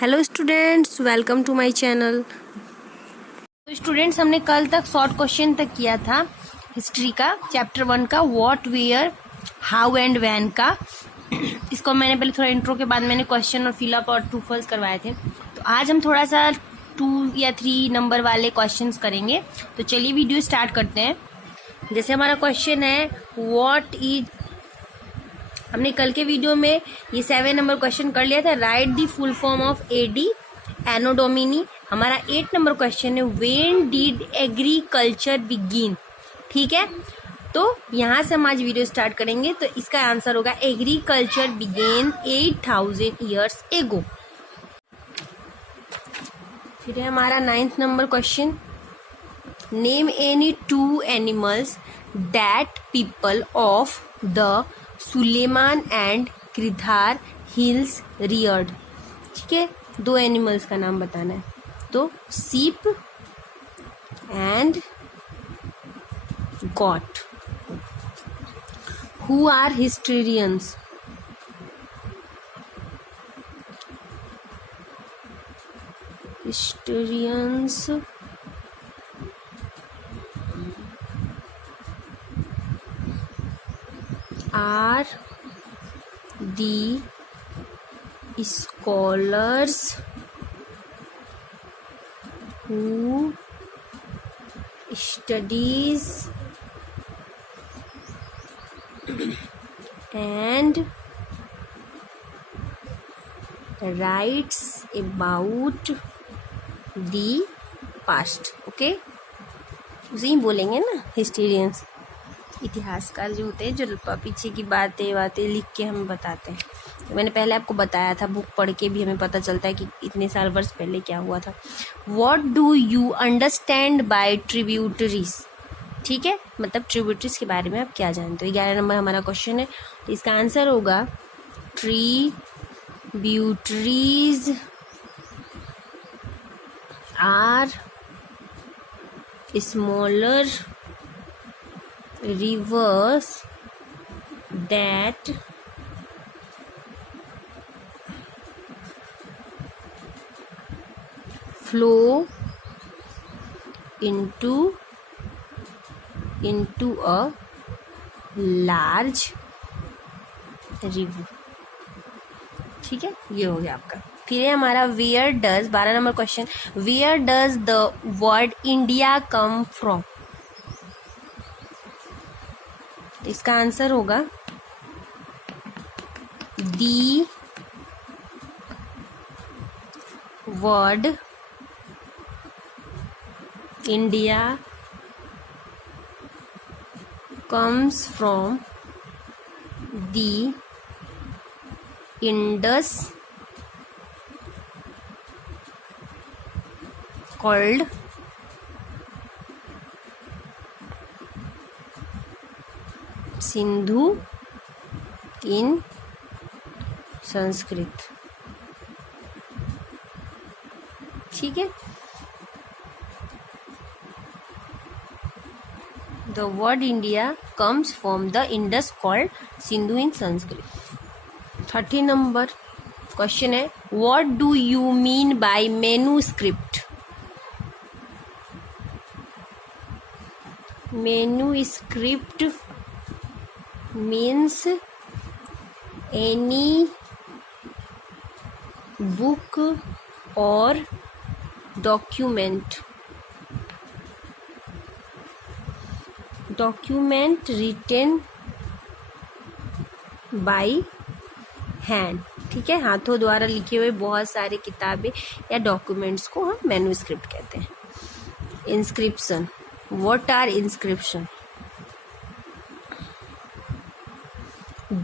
Hello students, welcome to my channel. तो students, हमने कल तक शॉर्ट क्वेश्चन तक किया था हिस्ट्री का, चैप्टर 1 का, what, where, how and when का। इसको मैंने पहले थोड़ा इंट्रो के बाद मैंने क्वेश्चन और फिलअप और ट्रू फॉल्स करवाए थे। तो आज हम थोड़ा सा 2 या 3 नंबर वाले क्वेश्चंस करेंगे। तो चलिए वीडियो स्टार्ट करते हैं। जैसे हमारा क्वेश्चन है व्हाट इज, हमने कल के वीडियो में ये 7 नंबर क्वेश्चन कर लिया था। Write the full form of AD anno domini. हमारा 8 नंबर क्वेश्चन है व्हेन डिड एग्रीकल्चर बिगिन। ठीक है, तो यहाँ से हम आज वीडियो स्टार्ट करेंगे। तो इसका आंसर होगा एग्रीकल्चर बिगेन 8000 ईयर्स एगो। फिर है हमारा 9th number question, name any 2 animals that people of the Suleman and Kirthar hills reared. ठीक है, 2 एनिमल्स का नाम बताना है। तो सीप एंड गॉट। Who are historians? Historians are the scholars who studies and writes about the past। Okay, उसे ही बोलेंगे ना हिस्टोरियंस। इतिहासकार जो होते हैं, जो पीछे की बातें लिख के हमें बताते हैं। तो मैंने पहले आपको बताया था, बुक पढ़ के भी हमें पता चलता है कि इतने साल वर्ष पहले क्या हुआ था। What do you understand by tributaries? ठीक है, मतलब ट्रिब्यूटरीज के बारे में आप क्या जानते हो। 11 नंबर हमारा क्वेश्चन है। तो इसका आंसर होगा tributaries are smaller rivers that flow into a large river। ठीक है, ये हो गया आपका। फिर है हमारा where does, 12 number question, where does the word India come from? इसका आंसर होगा the word India comes from the Indus called Sindhu in Sanskrit. ठीक है, the word India comes from the Indus called Sindhu in Sanskrit. 30 number question है what do you mean by manuscript? Manuscript means any book or document written by hand। ठीक है, हाथों द्वारा लिखे हुए बहुत सारे किताबें या डॉक्यूमेंट्स को हम मैन्युस्क्रिप्ट कहते हैं। Inscription, what are inscription?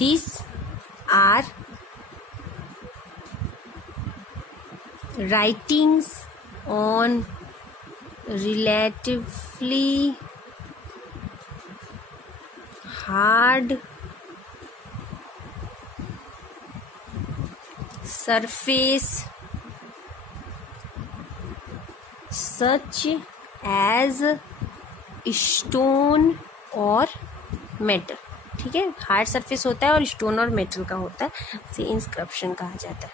These are writings on relatively hard surface such as stone or metal। ठीक है, हार्ड सरफेस होता है और स्टोन और मेटल का होता है, इसे इंस्क्रिप्शन कहा जाता है।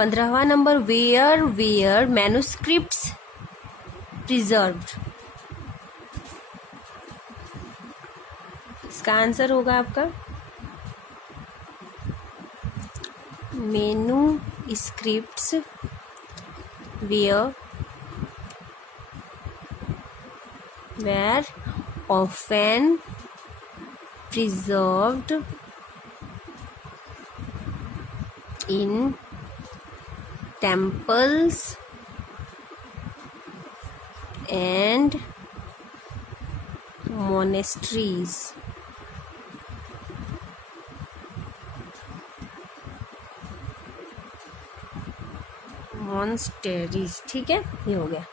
15वां नंबर, वेयर मैन्युस्क्रिप्ट्स प्रिजर्व्ड। इसका आंसर होगा आपका manuscripts were often preserved in temples and monasteries. ठीक है, ये हो गया।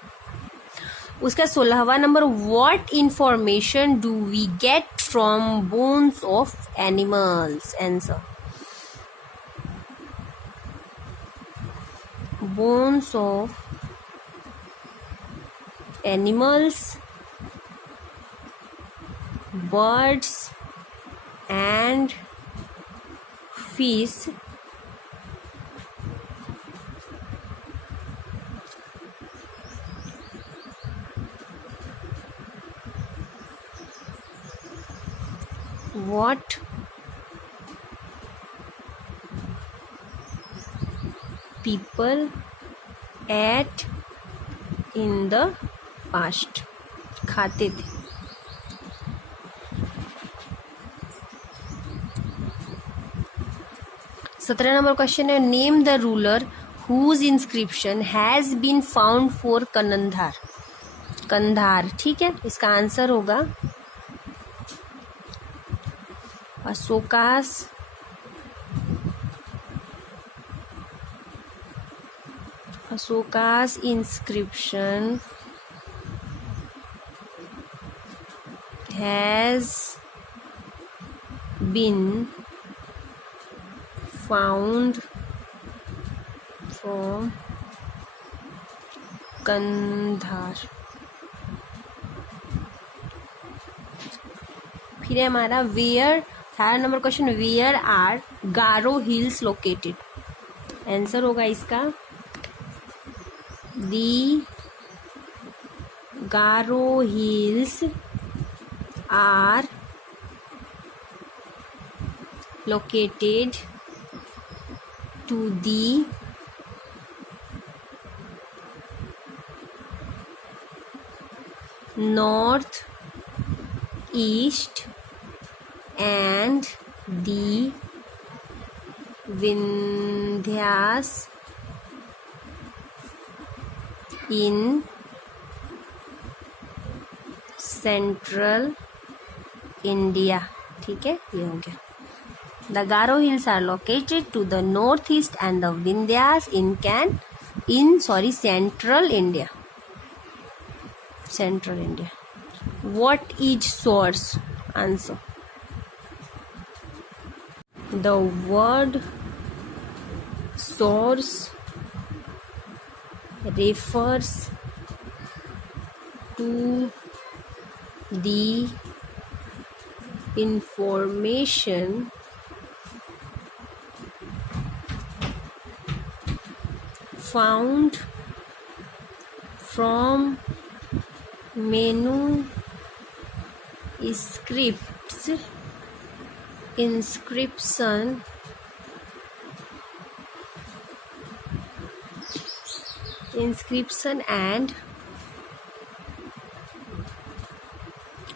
उसका 16वां number, what information do we get from bones of animals? Answer, bones of animals, birds and fish what people ate in the past, खाते थे। सत्रह नंबर क्वेश्चन है, name the ruler whose inscription has been found for Kandahar. Kandahar, ठीक है, इसका answer होगा अशोकास inscription has been found from Kandahar. फिर है हमारा where, 18 number question, where are Garo hills located? Answer होगा इसका the Garo hills are located to the north east and the Vindhyas in central India. ठीक है, ये हो गया। The Garo hills are located to the north east and the Vindhyas in central India. Central India. What is source? Answer, the word source refers to the information found from manuscripts, inscription and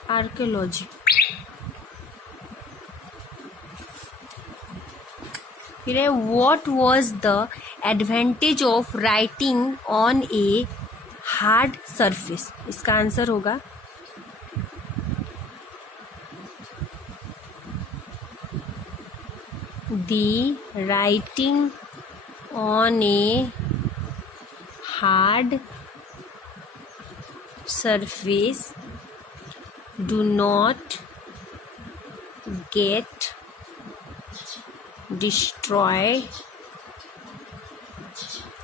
archaeology। फिर है, what was the advantage of writing on a hard surface? इसका answer होगा the writing on a hard surface do not get destroyed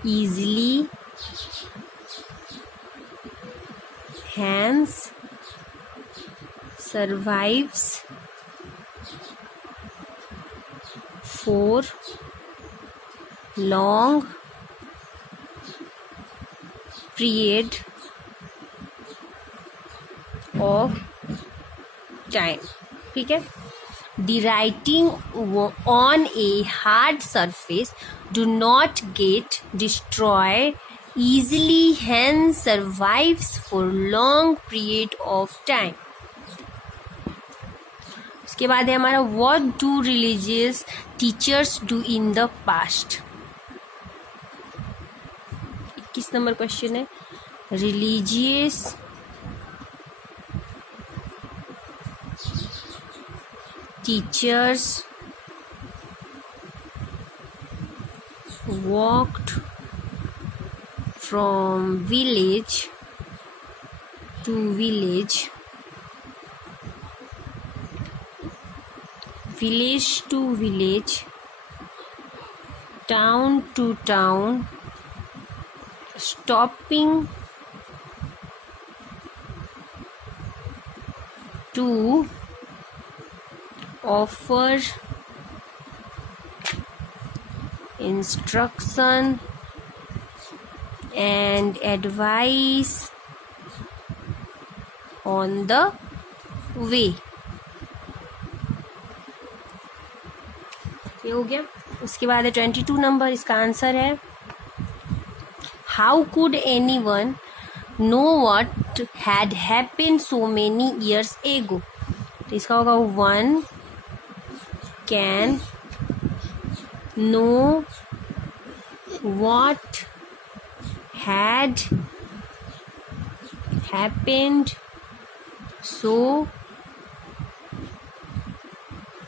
easily, hence survives for long period of time. ठीक है. The writing on a hard surface do not get destroyed easily, hence survives for long period of time. उसके बाद है हमारा what do religious teachers do in the past. 21 number question है. religious teachers walked from village to village, village to village, town to town, stopping to offer instruction and advice on the way. ये हो गया. उसके बाद है 22 number. इसका answer है how could anyone know what had happened so many years ago. तो इसका होगा one can know what had happened so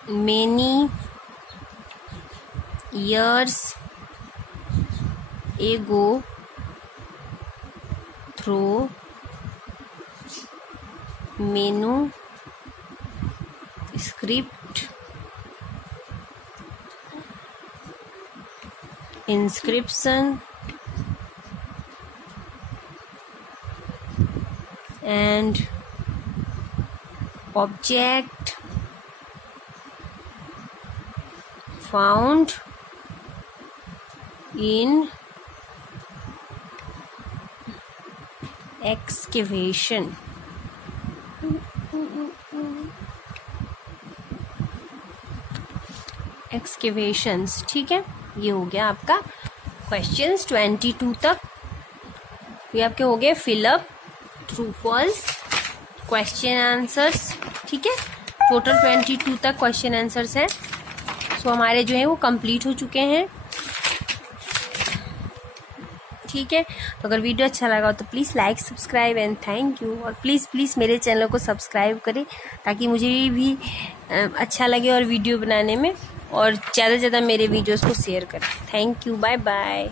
many years ago through menu script inscription and object found in excavation. Excavations. ठीक है. ये हो गया आपका questions 22 तक. ये आपके हो गए fill up true false question answers. ठीक है. टोटल 22 तक क्वेश्चन आंसर्स हैं. सो हमारे जो है वो कंप्लीट हो चुके हैं. ठीक है. तो अगर वीडियो अच्छा लगा हो तो please like subscribe and thank you. और प्लीज़ मेरे चैनल को सब्सक्राइब करें ताकि मुझे भी अच्छा लगे और वीडियो बनाने में, और ज़्यादा से ज़्यादा मेरे वीडियोस को शेयर करें. Thank you. Bye bye.